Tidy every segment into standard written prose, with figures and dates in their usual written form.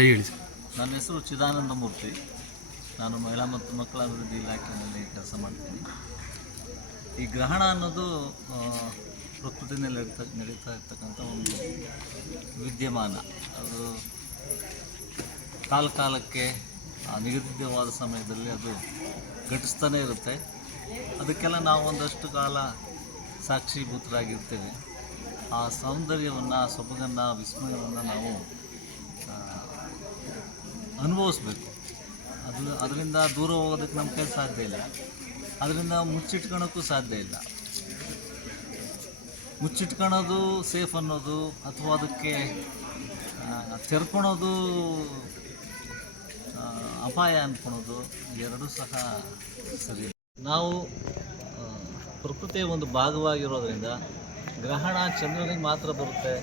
ಹೇಳಿ ಸರ್. ನನ್ನ ಹೆಸರು ಚಿದಾನಂದ ಮೂರ್ತಿ. ನಾನು ಮಹಿಳಾ ಮತ್ತು ಮಕ್ಕಳ ಅಭಿವೃದ್ಧಿ ಇಲಾಖೆಯಲ್ಲಿ ಕೆಲಸ ಮಾಡ್ತೀನಿ. ಈ ಗ್ರಹಣ ಅನ್ನೋದು ಪ್ರಕೃತಿಯಲ್ಲಿ ನಡೀತಾ ಇರ್ತಕ್ಕಂಥ ಒಂದು ವಿದ್ಯಮಾನ. ಅದು ಕಾಲಕ್ಕೆ ನಿಗದಿತವಾದ ಸಮಯದಲ್ಲಿ ಅದು ಘಟಿಸ್ತಾನೆ ಇರುತ್ತೆ. ಅದಕ್ಕೆಲ್ಲ ನಾವು ಒಂದಷ್ಟು ಕಾಲ ಸಾಕ್ಷೀಭೂತರಾಗಿರ್ತೇವೆ. ಆ ಸೌಂದರ್ಯವನ್ನು, ಸೊಬಗನ್ನು, ವಿಸ್ಮಯವನ್ನು ನಾವು ಅನುಭವಿಸ್ಬೇಕು. ಅದರಿಂದ ದೂರ ಹೋಗೋದಕ್ಕೆ ನಮ್ಮ ಕೈ ಸಾಧ್ಯ ಇಲ್ಲ. ಅದರಿಂದ ಮುಚ್ಚಿಟ್ಕೊಳೋಕ್ಕೂ ಸಾಧ್ಯ ಇಲ್ಲ. ಮುಚ್ಚಿಟ್ಕೊಳೋದು ಸೇಫ್ ಅನ್ನೋದು ಅಥವಾ ಅದಕ್ಕೆ ತೆರ್ಕೊಳೋದು ಅಪಾಯ ಅಂದ್ಕೊಳೋದು ಎರಡೂ ಸಹ ಸರಿ. ನಾವು ಪ್ರಕೃತಿಯ ಒಂದು ಭಾಗವಾಗಿರೋದ್ರಿಂದ ಗ್ರಹಣ ಚಂದ್ರನಿಗೆ ಮಾತ್ರ ಬರುತ್ತೆ,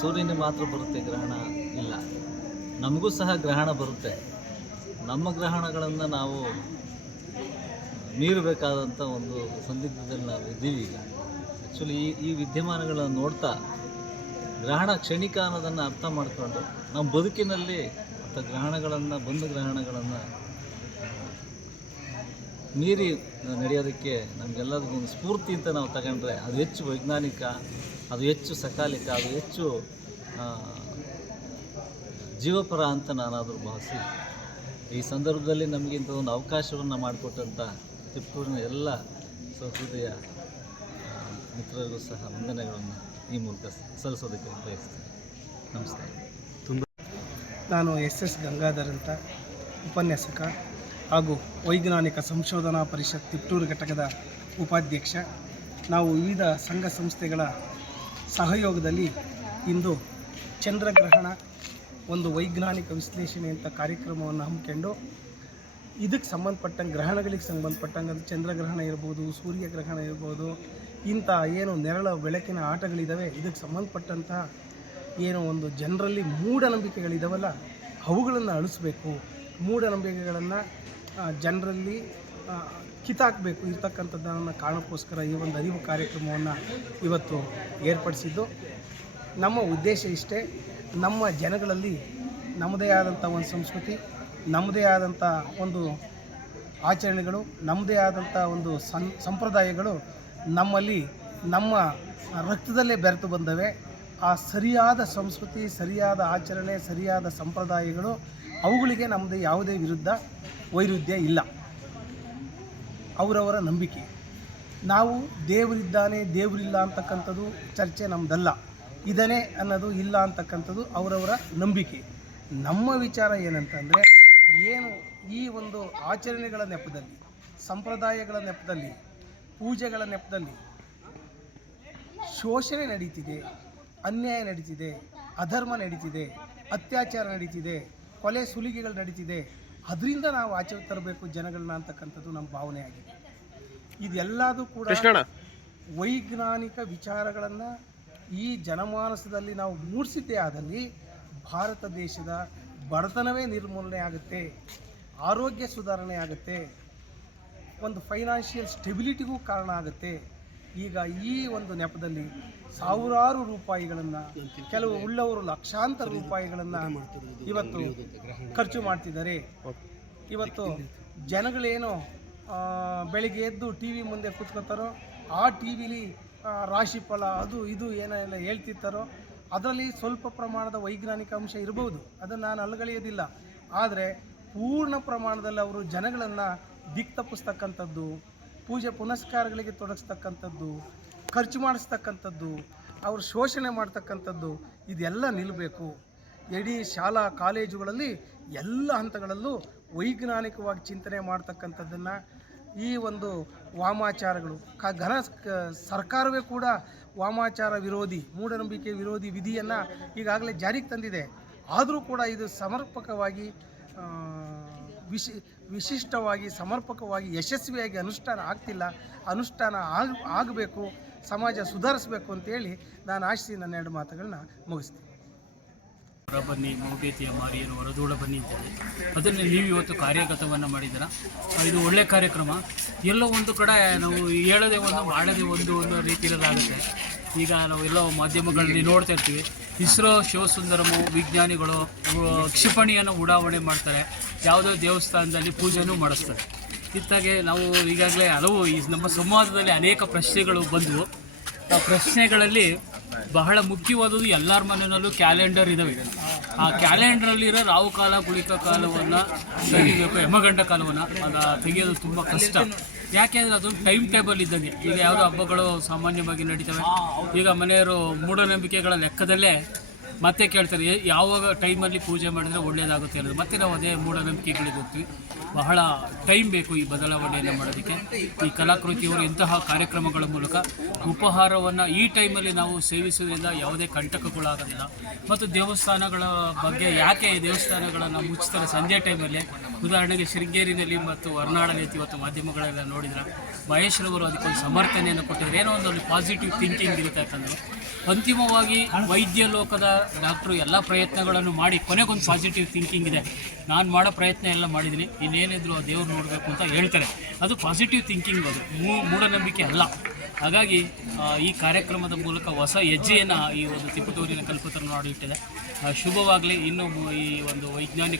ಸೂರ್ಯನಿಗೆ ಮಾತ್ರ ಬರುತ್ತೆ ಗ್ರಹಣ ಇಲ್ಲ. ನಮಗೂ ಸಹ ಗ್ರಹಣ ಬರುತ್ತೆ. ನಮ್ಮ ಗ್ರಹಣಗಳನ್ನು ನಾವು ಮೀರಬೇಕಾದಂಥ ಒಂದು ಸಂದಿಗ್ಧದಲ್ಲಿ ನಾವು ಇದ್ದೀವಿ ಈಗ. ಆ್ಯಕ್ಚುಲಿ ಈ ವಿದ್ಯಮಾನಗಳನ್ನು ನೋಡ್ತಾ ಗ್ರಹಣ ಕ್ಷಣಿಕ ಅನ್ನೋದನ್ನು ಅರ್ಥ ಮಾಡಿಕೊಂಡು ನಮ್ಮ ಬದುಕಿನಲ್ಲಿ ಅಂಥ ಬಂದ ಗ್ರಹಣಗಳನ್ನು ಮೀರಿ ನಡೆಯೋದಕ್ಕೆ ನಮಗೆಲ್ಲರಿಗೂ ಒಂದು ಸ್ಫೂರ್ತಿ ಅಂತ ನಾವು ತಗೊಂಡ್ರೆ ಅದು ಹೆಚ್ಚು ವೈಜ್ಞಾನಿಕ, ಅದು ಹೆಚ್ಚು ಸಕಾಲಿಕ, ಅದು ಹೆಚ್ಚು ಜೀವಪರ ಅಂತ ನಾನಾದರೂ ಭಾವಿಸಿ ಈ ಸಂದರ್ಭದಲ್ಲಿ ನಮಗಿಂತ ಒಂದು ಅವಕಾಶವನ್ನು ಮಾಡಿಕೊಟ್ಟಂಥ ತಿಪ್ಟೂರಿನ ಎಲ್ಲ ಸಹೃದಯ ಮಿತ್ರರಿಗೂ ಸಹ ವಂದನೆಗಳನ್ನು ಈ ಮೂಲಕ ಸಲ್ಲಿಸೋದಕ್ಕೆ ಬಯಸ್ತೀನಿ. ನಮಸ್ಕಾರ. ನಾನು ಎಸ್ ಗಂಗಾಧರ್ ಅಂತ, ಉಪನ್ಯಾಸಕ ಹಾಗೂ ವೈಜ್ಞಾನಿಕ ಸಂಶೋಧನಾ ಪರಿಷತ್ ತಿಪ್ಟೂರು ಘಟಕದ ಉಪಾಧ್ಯಕ್ಷ. ನಾವು ವಿವಿಧ ಸಂಘ ಸಂಸ್ಥೆಗಳ ಸಹಯೋಗದಲ್ಲಿ ಇಂದು ಚಂದ್ರಗ್ರಹಣ ಒಂದು ವೈಜ್ಞಾನಿಕ ವಿಶ್ಲೇಷಣೆ ಅಂತ ಕಾರ್ಯಕ್ರಮವನ್ನು ಹಮ್ಮಿಕೊಂಡು ಇದಕ್ಕೆ ಸಂಬಂಧಪಟ್ಟಂಗೆ, ಗ್ರಹಣಗಳಿಗೆ ಸಂಬಂಧಪಟ್ಟಂಗೆ, ಅದು ಚಂದ್ರಗ್ರಹಣ ಇರ್ಬೋದು, ಸೂರ್ಯಗ್ರಹಣ ಇರ್ಬೋದು, ಇಂಥ ಏನು ನೆರಳ ಬೆಳಕಿನ ಆಟಗಳಿದ್ದಾವೆ, ಇದಕ್ಕೆ ಸಂಬಂಧಪಟ್ಟಂಥ ಏನೋ ಒಂದು ಜನರಲ್ಲಿ ಮೂಢನಂಬಿಕೆಗಳಿದ್ದಾವಲ್ಲ ಅವುಗಳನ್ನು ಅಳಿಸ್ಬೇಕು, ಮೂಢನಂಬಿಕೆಗಳನ್ನು ಜನರಲ್ಲಿ ಕಿತ್ತಾಕಬೇಕು ಇರ್ತಕ್ಕಂಥದ್ದನ್ನು ಕಾರಣಕ್ಕೋಸ್ಕರ ಈ ಒಂದು ಅರಿವು ಕಾರ್ಯಕ್ರಮವನ್ನು ಇವತ್ತು ಏರ್ಪಡಿಸಿದ್ದು. ನಮ್ಮ ಉದ್ದೇಶ ಇಷ್ಟೇ, ನಮ್ಮ ಜನಗಳಲ್ಲಿ ನಮ್ಮದೇ ಆದಂಥ ಒಂದು ಸಂಸ್ಕೃತಿ, ನಮ್ಮದೇ ಆದಂಥ ಒಂದು ಆಚರಣೆಗಳು, ನಮ್ಮದೇ ಆದಂಥ ಒಂದು ಸಂಪ್ರದಾಯಗಳು ನಮ್ಮಲ್ಲಿ ನಮ್ಮ ರಕ್ತದಲ್ಲೇ ಬೆರೆತು ಬಂದವೆ. ಆ ಸರಿಯಾದ ಸಂಸ್ಕೃತಿ, ಸರಿಯಾದ ಆಚರಣೆ, ಸರಿಯಾದ ಸಂಪ್ರದಾಯಗಳು, ಅವುಗಳಿಗೆ ನಮ್ಮದು ಯಾವುದೇ ವೈರುಧ್ಯ ಇಲ್ಲ. ಅವರವರ ನಂಬಿಕೆ. ನಾವು ದೇವರಿದ್ದಾನೆ, ದೇವರಿಲ್ಲ ಅಂತಕ್ಕಂಥದ್ದು ಚರ್ಚೆ ನಮ್ಮದಲ್ಲ. ಇದನ್ನೇ ಅನ್ನೋದು ಇಲ್ಲ ಅಂತಕ್ಕಂಥದ್ದು ಅವರವರ ನಂಬಿಕೆ. ನಮ್ಮ ವಿಚಾರ ಏನಂತಂದರೆ, ಏನು ಈ ಒಂದು ಆಚರಣೆಗಳ ನೆಪದಲ್ಲಿ, ಸಂಪ್ರದಾಯಗಳ ನೆಪದಲ್ಲಿ, ಪೂಜೆಗಳ ನೆಪದಲ್ಲಿ ಶೋಷಣೆ ನಡೀತಿದೆ, ಅನ್ಯಾಯ ನಡೀತಿದೆ, ಅಧರ್ಮ ನಡೀತಿದೆ, ಅತ್ಯಾಚಾರ ನಡೀತಿದೆ, ಕೊಲೆ ಸುಲಿಗೆಗಳು ನಡೀತಿದೆ, ಅದರಿಂದ ನಾವು ಆಚೆ ತರಬೇಕು ಜನಗಳನ್ನ ಅಂತಕ್ಕಂಥದ್ದು ನಮ್ಮ ಭಾವನೆ ಆಗಿದೆ. ಇದೆಲ್ಲದೂ ಕೂಡ ವೈಜ್ಞಾನಿಕ ವಿಚಾರಗಳನ್ನು ಈ ಜನಮಾನಸದಲ್ಲಿ ನಾವು ಮೂಡಿಸಿದ್ದೇ ಆದಲ್ಲಿ ಭಾರತ ದೇಶದ ಬಡತನವೇ ನಿರ್ಮೂಲನೆ ಆಗುತ್ತೆ, ಆರೋಗ್ಯ ಸುಧಾರಣೆ ಆಗುತ್ತೆ, ಒಂದು ಫೈನಾನ್ಷಿಯಲ್ ಸ್ಟೆಬಿಲಿಟಿಗೂ ಕಾರಣ ಆಗುತ್ತೆ. ಈಗ ಈ ಒಂದು ನೆಪದಲ್ಲಿ ಸಾವಿರಾರು ರೂಪಾಯಿಗಳನ್ನು, ಕೆಲವು ಉಳ್ಳವರು ಲಕ್ಷಾಂತರ ರೂಪಾಯಿಗಳನ್ನು ಇವತ್ತು ಖರ್ಚು ಮಾಡ್ತಿದ್ದಾರೆ. ಇವತ್ತು ಜನಗಳೇನೋ ಬೆಳಿಗ್ಗೆ ಎದ್ದು ಟಿ ವಿ ಮುಂದೆ ಕೂತ್ಕೋತಾರೋ, ಆ ಟಿ ವಿಲಿ ರಾಶಿಫಲ ಅದು ಇದು ಏನೆಲ್ಲ ಹೇಳ್ತಿರ್ತಾರೋ ಅದರಲ್ಲಿ ಸ್ವಲ್ಪ ಪ್ರಮಾಣದ ವೈಜ್ಞಾನಿಕ ಅಂಶ ಇರ್ಬೋದು, ಅದನ್ನು ನಾನು ಅಲ್ಲಗಳೆಯೋದಿಲ್ಲ. ಆದರೆ ಪೂರ್ಣ ಪ್ರಮಾಣದಲ್ಲಿ ಅವರು ಜನಗಳನ್ನು ದಿಕ್ತಪ್ಪಿಸ್ತಕ್ಕಂಥದ್ದು, ಪೂಜೆ ಪುನಸ್ಕಾರಗಳಿಗೆ ತೊಡಗಿಸ್ತಕ್ಕಂಥದ್ದು, ಖರ್ಚು ಮಾಡಿಸ್ತಕ್ಕಂಥದ್ದು, ಅವರು ಶೋಷಣೆ ಮಾಡ್ತಕ್ಕಂಥದ್ದು, ಇದೆಲ್ಲ ನಿಲ್ಲಬೇಕು. ಇಡೀ ಶಾಲಾ ಕಾಲೇಜುಗಳಲ್ಲಿ ಎಲ್ಲ ಹಂತಗಳಲ್ಲೂ ವೈಜ್ಞಾನಿಕವಾಗಿ ಚಿಂತನೆ ಮಾಡ್ತಕ್ಕಂಥದ್ದನ್ನು, ಈ ಒಂದು ವಾಮಾಚಾರಗಳು ಸರ್ಕಾರವೇ ಕೂಡ ವಾಮಾಚಾರ ವಿರೋಧಿ, ಮೂಢನಂಬಿಕೆ ವಿರೋಧಿ ವಿಧಿಯನ್ನು ಈಗಾಗಲೇ ಜಾರಿಗೆ ತಂದಿದೆ. ಆದರೂ ಕೂಡ ಇದು ಸಮರ್ಪಕವಾಗಿ, ವಿಶಿಷ್ಟವಾಗಿ, ಸಮರ್ಪಕವಾಗಿ, ಯಶಸ್ವಿಯಾಗಿ ಅನುಷ್ಠಾನ ಆಗ್ತಿಲ್ಲ. ಅನುಷ್ಠಾನ ಆಗಬೇಕು, ಸಮಾಜ ಸುಧಾರಿಸಬೇಕು ಅಂತೇಳಿ ನಾನು ಆಶಿಸಿ ನನ್ನ ಎರಡು ಮಾತುಗಳನ್ನ ಮುಗಿಸ್ತೀನಿ. ಬನ್ನಿ ಮೌಢ್ಯತೆಯ ಮಾರಿಯನ್ನು ಹೊರದೂಡ ಬನ್ನಿ ಅಂತೇಳಿ ಅದನ್ನು ನೀವು ಇವತ್ತು ಕಾರ್ಯಗತವನ್ನು ಮಾಡಿದ್ದೀರ. ಇದು ಒಳ್ಳೆಯ ಕಾರ್ಯಕ್ರಮ. ಎಲ್ಲೋ ಒಂದು ಕಡೆ ನಾವು ಹೇಳೋದೇ ಒಂದು, ಮಾಡೋದೇ ಒಂದು ರೀತಿಯಲ್ಲಾಗುತ್ತೆ. ಈಗ ನಾವು ಎಲ್ಲೋ ಮಾಧ್ಯಮಗಳಲ್ಲಿ ನೋಡ್ತಾ ಇರ್ತೀವಿ, ಇಸ್ರೋ ಶಿವಸುಂದರಮು ವಿಜ್ಞಾನಿಗಳು ಕ್ಷಿಪಣಿಯನ್ನು ಉಡಾವಣೆ ಮಾಡ್ತಾರೆ, ಯಾವುದೋ ದೇವಸ್ಥಾನದಲ್ಲಿ ಪೂಜೆನೂ ಮಾಡಿಸ್ತಾರೆ. ಇತ್ತಾಗೆ ನಾವು ಈಗಾಗಲೇ ಹಲವು ಈ ನಮ್ಮ ಸಂವಾದದಲ್ಲಿ ಅನೇಕ ಪ್ರಶ್ನೆಗಳು ಬಂದವು. ಆ ಪ್ರಶ್ನೆಗಳಲ್ಲಿ ಬಹಳ ಮುಖ್ಯವಾದದ್ದು ಎಲ್ಲರ ಮನೆಯಲ್ಲೂ ಕ್ಯಾಲೆಂಡರ್ ಇದ್ದಾವೆ. ಆ ಕ್ಯಾಲೆಂಡ್ರಲ್ಲಿರೋ ರಾವು ಕಾಲ ಗುಳಿಕ ಕಾಲವನ್ನು ತೆಗಿಬೇಕು, ಯಮಗಂಡ ಕಾಲವನ್ನು ಅದು ತೆಗೆಯೋದು ತುಂಬ ಕಷ್ಟ. ಯಾಕೆಂದರೆ ಅದು ಟೈಮ್ ಟೇಬಲ್ ಇದ್ದಂಗೆ. ಈಗ ಯಾವುದೋ ಹಬ್ಬಗಳು ಸಾಮಾನ್ಯವಾಗಿ ನಡೀತವೆ. ಈಗ ಮನೆಯವರು ಮೂಢನಂಬಿಕೆಗಳ ಲೆಕ್ಕದಲ್ಲೇ ಮತ್ತೆ ಕೇಳ್ತಾರೆ ಯಾವಾಗ ಟೈಮಲ್ಲಿ ಪೂಜೆ ಮಾಡಿದರೆ ಒಳ್ಳೆಯದಾಗುತ್ತೆ ಅನ್ನೋದು. ಮತ್ತೆ ನಾವು ಅದೇ ಮೂಢನಂಬಿಕೆಗಳಿಗೆ ಹೋಗ್ತೀವಿ. ಬಹಳ ಟೈಮ್ ಬೇಕು ಈ ಬದಲಾವಣೆಯನ್ನು ಮಾಡೋದಕ್ಕೆ. ಈ ಕಲಾಕೃತಿಯವರು ಇಂತಹ ಕಾರ್ಯಕ್ರಮಗಳ ಮೂಲಕ ಉಪಹಾರವನ್ನು ಈ ಟೈಮಲ್ಲಿ ನಾವು ಸೇವಿಸೋದ್ರಿಂದ ಯಾವುದೇ ಕಂಟಕಗಳಾಗೋದಿಲ್ಲ. ಮತ್ತು ದೇವಸ್ಥಾನಗಳ ಬಗ್ಗೆ ಯಾಕೆ ದೇವಸ್ಥಾನಗಳನ್ನು ಮುಚ್ತಾರೆ ಸಂಜೆ ಟೈಮಲ್ಲಿ, ಉದಾಹರಣೆಗೆ ಶೃಂಗೇರಿನಲ್ಲಿ ಮತ್ತು ಹೊರನಾಡಲ್ಲಿ ಇವತ್ತು ಮಾಧ್ಯಮಗಳೆಲ್ಲ ನೋಡಿದ್ರೆ ಮಹೇಶ್ರವರು ಅದಕ್ಕೊಂದು ಸಮರ್ಥನೆಯನ್ನು ಕೊಟ್ಟಿದ್ದಾರೆ. ಏನೋ ಒಂದು ಪಾಸಿಟಿವ್ ಥಿಂಕಿಂಗ್ ಇರುತ್ತೆ. ಯಾಕಂದರೆ ಅಂತಿಮವಾಗಿ ವೈದ್ಯ ಲೋಕದ ಡಾಕ್ಟ್ರು ಎಲ್ಲ ಪ್ರಯತ್ನಗಳನ್ನು ಮಾಡಿ ಕೊನೆಗೊಂದು ಪಾಸಿಟಿವ್ ಥಿಂಕಿಂಗ್ ಇದೆ. ನಾನು ಮಾಡೋ ಪ್ರಯತ್ನ ಎಲ್ಲ ಮಾಡಿದ್ದೀನಿ, ಇನ್ನೇನಿದ್ರು ಆ ದೇವ್ರು ನೋಡಬೇಕು ಅಂತ ಹೇಳ್ತಾರೆ. ಅದು ಪಾಸಿಟಿವ್ ಥಿಂಕಿಂಗ್, ಅದು ಮೂಢನಂಬಿಕೆ ಅಲ್ಲ. ಹಾಗಾಗಿ ಈ ಕಾರ್ಯಕ್ರಮದ ಮೂಲಕ ಹೊಸ ಹೆಜ್ಜೆಯನ್ನು ಈ ಒಂದು ತಿಪಟೂರಿನ ಕಲ್ಪತರು ಇಟ್ಟಿದೆ. ಶುಭವಾಗಲಿ. ಇನ್ನು ಈ ಒಂದು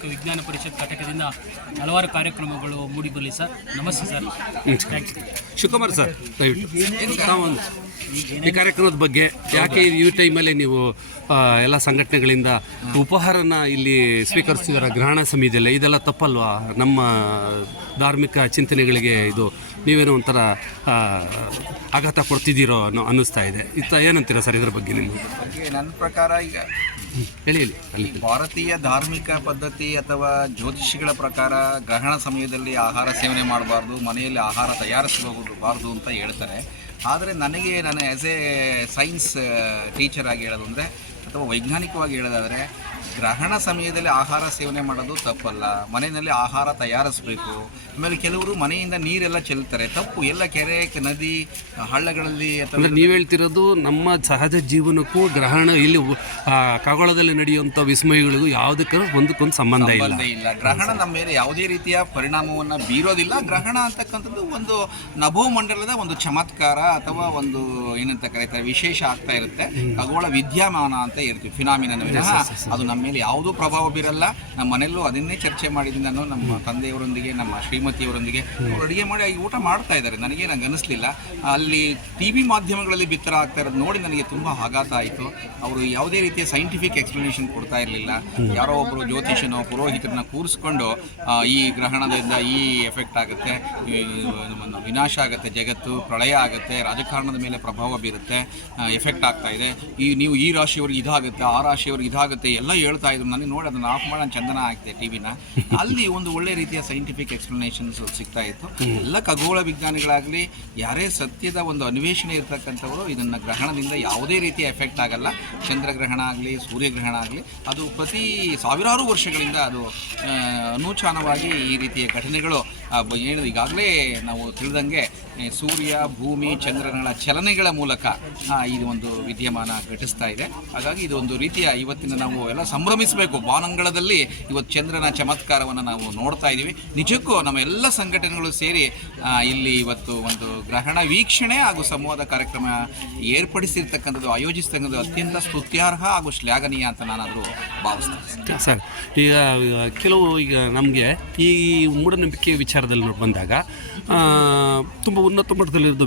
ವಿಜ್ಞಾನ ಪರಿಷತ್ ಘಟಕದಿಂದ ಹಲವಾರು ಕಾರ್ಯಕ್ರಮಗಳು ಮೂಡಿಬರಲಿ ಸರ್. ನಮಸ್ತೆ ಸರ್. ಥ್ಯಾಂಕ್ಸ್. ಶಿವಕುಮಾರ್ ಸರ್, ದಯವಿಟ್ಟು ಈ ಕಾರ್ಯಕ್ರಮದ ಬಗ್ಗೆ ಯಾಕೆ ಈ ಟೈಮಲ್ಲಿ ನೀವು ಎಲ್ಲ ಸಂಘಟನೆಗಳಿಂದ ಉಪಹಾರನ ಇಲ್ಲಿ ಸ್ವೀಕರಿಸಿದಾರೆ ಗ್ರಹಣ ಸಮಯದಲ್ಲಿ? ಇದೆಲ್ಲ ತಪ್ಪಲ್ವಾ? ನಮ್ಮ ಧಾರ್ಮಿಕ ಚಿಂತನೆಗಳಿಗೆ ಇದು ನೀವೇನೋ ಒಂಥರ ಆಘಾತ ಕೊಡ್ತಿದ್ದೀರೋ ಅನ್ನಿಸ್ತಾ ಇದೆ. ಏನಂತೀರಾ ಸರ್ ಇದ್ರ ಬಗ್ಗೆ? ನಿಮಗೆ ನನ್ನ ಪ್ರಕಾರ ಈಗ ಹೇಳಿ ಅಲ್ಲಿ ಭಾರತೀಯ ಧಾರ್ಮಿಕ ಪದ್ಧತಿ ಅಥವಾ ಜ್ಯೋತಿಷಿಗಳ ಪ್ರಕಾರ ಗ್ರಹಣ ಸಮಯದಲ್ಲಿ ಆಹಾರ ಸೇವನೆ ಮಾಡಬಾರ್ದು, ಮನೆಯಲ್ಲಿ ಆಹಾರ ತಯಾರಿಸಬಾರ್ದು ಅಂತ ಹೇಳ್ತಾರೆ. ಆದರೆ ನನಗೆ ನಾನು ಆ್ಯಸ್ ಎ ಸೈನ್ಸ್ ಟೀಚರ್ ಆಗಿ ಹೇಳೋದು ಅಂದರೆ ಅಥವಾ ವೈಜ್ಞಾನಿಕವಾಗಿ ಹೇಳೋದಾದರೆ ಗ್ರಹಣ ಸಮಯದಲ್ಲಿ ಆಹಾರ ಸೇವನೆ ಮಾಡೋದು ತಪ್ಪಲ್ಲ. ಮನೆಯಲ್ಲಿ ಆಹಾರ ತಯಾರಿಸಬೇಕು. ಆಮೇಲೆ ಕೆಲವರು ಮನೆಯಿಂದ ನೀರೆಲ್ಲ ಚೆಲ್ತಾರೆ, ತಪ್ಪು. ಎಲ್ಲ ಕೆರೆ, ನದಿ, ಹಳ್ಳಗಳಲ್ಲಿ ಅಥವಾ ನೀವು ಹೇಳ್ತಿರೋದು ನಮ್ಮ ಸಹಜ ಜೀವನಕ್ಕೂ ಗ್ರಹಣ ಇಲ್ಲಿ ಖಗೋಳದಲ್ಲಿ ನಡೆಯುವಂಥ ವಿಸ್ಮಯಗಳಿಗೂ ಯಾವುದಕ್ಕೂ ಒಂದಕ್ಕೊಂದು ಸಂಬಂಧ ಇಲ್ಲ. ಗ್ರಹಣ ನಮ್ಮ ಮೇಲೆ ಯಾವುದೇ ರೀತಿಯ ಪರಿಣಾಮವನ್ನು ಬೀರೋದಿಲ್ಲ. ಗ್ರಹಣ ಅಂತಕ್ಕಂಥದ್ದು ಒಂದು ನಭೋಮಂಡಲದ ಒಂದು ಚಮತ್ಕಾರ ಅಥವಾ ಒಂದು ಏನಂತ ಕರೀತಾರೆ ವಿಶೇಷ ಆಗ್ತಾ ಇರುತ್ತೆ. ಖಗೋಳ ವಿದ್ಯಮಾನ ಅಂತ ಇರ್ತೀವಿ, ಫಿನಾಮಿನನ್ ವಿನಃ ಅದು ನಮ್ಮ ಮೇಲೆ ಯಾವುದೂ ಪ್ರಭಾವ ಬೀರಲ್ಲ. ನಮ್ಮ ಮನೆಯಲ್ಲೂ ಅದನ್ನೇ ಚರ್ಚೆ ಮಾಡಿದ್ದೀನಿ ನಾನು ನಮ್ಮ ತಂದೆಯವರೊಂದಿಗೆ, ನಮ್ಮ ಶ್ರೀಮತಿಯವರೊಂದಿಗೆ. ಅವರು ಅಡುಗೆ ಮಾಡಿ ಊಟ ಮಾಡ್ತಾ ಇದ್ದಾರೆ. ನನಗೆ ಅನಿಸ್ಲಿಲ್ಲ. ಅಲ್ಲಿ ಟಿ ವಿ ಮಾಧ್ಯಮಗಳಲ್ಲಿ ಬಿತ್ತರ ಆಗ್ತಾ ಇರೋದು ನೋಡಿ ನನಗೆ ತುಂಬ ಆಘಾತ ಆಯಿತು. ಅವರು ಯಾವುದೇ ರೀತಿಯ ಸೈಂಟಿಫಿಕ್ ಎಕ್ಸ್ಪ್ಲನೇಷನ್ ಕೊಡ್ತಾ ಇರಲಿಲ್ಲ. ಯಾರೋ ಒಬ್ಬರು ಜ್ಯೋತಿಷನೋ ಪುರೋಹಿತರನ್ನ ಕೂರಿಸ್ಕೊಂಡು ಈ ಗ್ರಹಣದಿಂದ ಈ ಎಫೆಕ್ಟ್ ಆಗುತ್ತೆ, ವಿನಾಶ ಆಗುತ್ತೆ, ಜಗತ್ತು ಪ್ರಳಯ ಆಗುತ್ತೆ, ರಾಜಕಾರಣದ ಮೇಲೆ ಪ್ರಭಾವ ಬೀರುತ್ತೆ, ಎಫೆಕ್ಟ್ ಆಗ್ತಾ ಇದೆ, ನೀವು ಈ ರಾಶಿಯವ್ರಿಗೆ ಇದಾಗುತ್ತೆ, ಆ ರಾಶಿಯವ್ರಿಗೆ ಇದಾಗುತ್ತೆ ಎಲ್ಲ ಹೇಳ್ತಾ ಇದ್ರು. ನನಗೆ ನೋಡಿ ಅದನ್ನು ಆಫ್ ಮಾಡಿ ನಾನು ಚಂದನ ಹಾಕ್ತೆ ಟಿ ವಿನ. ಅಲ್ಲಿ ಒಂದು ಒಳ್ಳೆ ರೀತಿಯ ಸೈಂಟಿಫಿಕ್ ಎಕ್ಸ್ಪ್ಲನೇಷನ್ಸ್ ಸಿಗ್ತಾ ಇತ್ತು. ಎಲ್ಲ ಖಗೋಳ ವಿಜ್ಞಾನಿಗಳಾಗಲಿ ಯಾರೇ ಸತ್ಯದ ಒಂದು ಅನ್ವೇಷಣೆ ಇರ್ತಕ್ಕಂಥವರು ಇದನ್ನು ಗ್ರಹಣದಿಂದ ಯಾವುದೇ ರೀತಿಯ ಎಫೆಕ್ಟ್ ಆಗಲ್ಲ. ಚಂದ್ರಗ್ರಹಣ ಆಗಲಿ, ಸೂರ್ಯಗ್ರಹಣ ಆಗಲಿ, ಅದು ಪ್ರತಿ ಸಾವಿರಾರು ವರ್ಷಗಳಿಂದ ಅದು ಅನೂಚಾನವಾಗಿ ಈ ರೀತಿಯ ಘಟನೆಗಳು ಏನು ಈಗಾಗಲೇ ನಾವು ತಿಳಿದಂಗೆ ಸೂರ್ಯ, ಭೂಮಿ, ಚಂದ್ರನ ಚಲನೆಗಳ ಮೂಲಕ ಇದು ಒಂದು ವಿದ್ಯಮಾನ ಘಟಿಸ್ತಾ ಇದೆ. ಹಾಗಾಗಿ ಇದು ಒಂದು ರೀತಿಯ ಇವತ್ತಿನ ನಾವು ಎಲ್ಲ ಸಂಭ್ರಮಿಸಬೇಕು. ಬಾನಂಗಳದಲ್ಲಿ ಇವತ್ತು ಚಂದ್ರನ ಚಮತ್ಕಾರವನ್ನು ನಾವು ನೋಡ್ತಾ ಇದ್ದೀವಿ. ನಿಜಕ್ಕೂ ನಮ್ಮ ಎಲ್ಲ ಸಂಘಟನೆಗಳು ಸೇರಿ ಇಲ್ಲಿ ಇವತ್ತು ಒಂದು ಗ್ರಹಣ ವೀಕ್ಷಣೆ ಹಾಗೂ ಸಂವಾದ ಕಾರ್ಯಕ್ರಮ ಏರ್ಪಡಿಸಿರ್ತಕ್ಕಂಥದ್ದು, ಆಯೋಜಿಸ್ತಕ್ಕಂಥದ್ದು ಅತ್ಯಂತ ಸ್ತುತ್ಯಾರ್ಹ ಹಾಗೂ ಶ್ಲಾಘನೀಯ ಅಂತ ನಾನಾದರೂ ಭಾವಿಸ್ತೇನೆ ಸರ್. ಈಗ ಈಗ ನಮಗೆ ಈ ಮೂಢನಂಬಿಕೆ ವಿಚಾರದಲ್ಲಿ ಬಂದಾಗ ತುಂಬ ಉನ್ನತ ಮಟ್ಟದಲ್ಲಿರೋ